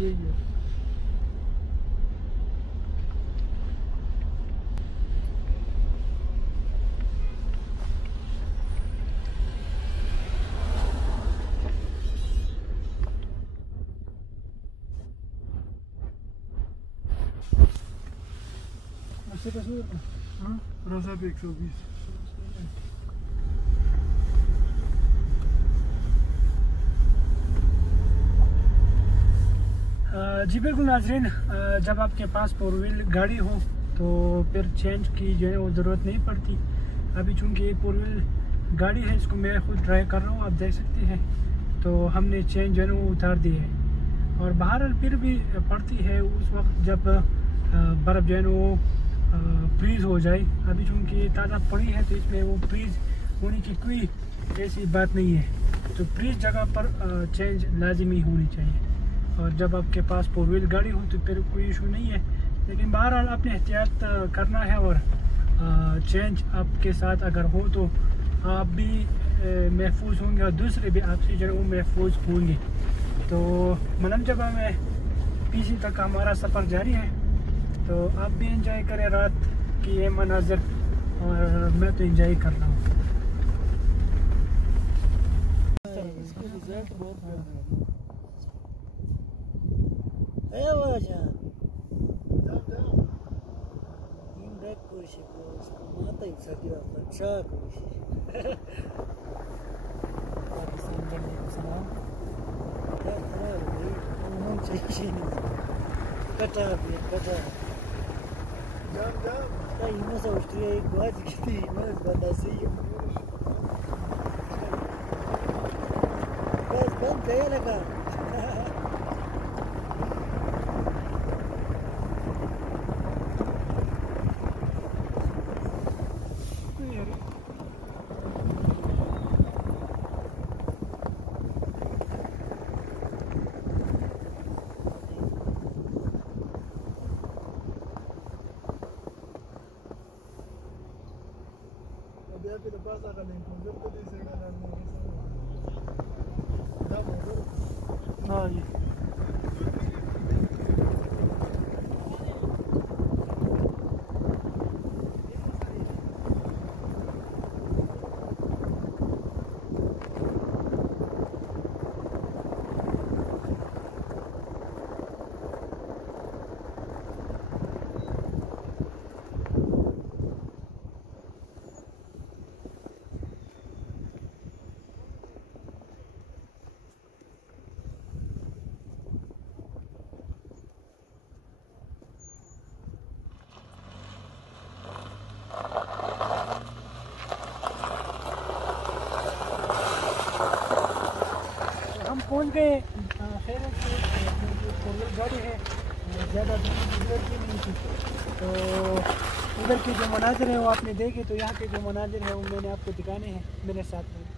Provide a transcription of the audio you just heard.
ये रोजा भी 120। जी बिल्कुल नाज़रीन, जब आपके पास फोर व्हील गाड़ी हो तो फिर चेंज की जो है वो ज़रूरत नहीं पड़ती। अभी चूँकि ये फोर व्हील गाड़ी है, इसको मैं खुद ड्राइव कर रहा हूँ, आप देख सकते हैं। तो हमने चेंज जो है वो उतार दी है और बहरहाल फिर भी पड़ती है उस वक्त जब बर्फ़ जो है वो फ्रीज़ हो जाए। अभी चूँकि ताज़ा पड़ी है तो इसमें वो फ्रीज़ होने की कोई ऐसी बात नहीं है। तो फ्रीज़ जगह पर चेंज लाजमी होनी चाहिए। और जब आपके पास फोर व्हील गाड़ी हो तो फिर कोई इशू नहीं है, लेकिन बहरहाल अपने एहतियात करना है। और चेंज आपके साथ अगर हो तो आप भी महफूज होंगे और दूसरे भी आपसे जो है वो महफूज होंगे। तो मनमजबा में पीसी तक हमारा सफ़र जारी है, तो आप भी इंजॉय करें रात की ये मनाज़र, और मैं तो इंजॉय कर रहा हूँ। हाँ जी, हम पहुंच गए खैर से। फोर व्हील गाड़ी है, ज़्यादा दूर की नहीं थी। तो उधर के जो मनाजिर है वो आपने देखे, तो यहाँ के जो मनाजिर है वो मैंने आपको दिखाने हैं मेरे साथ में।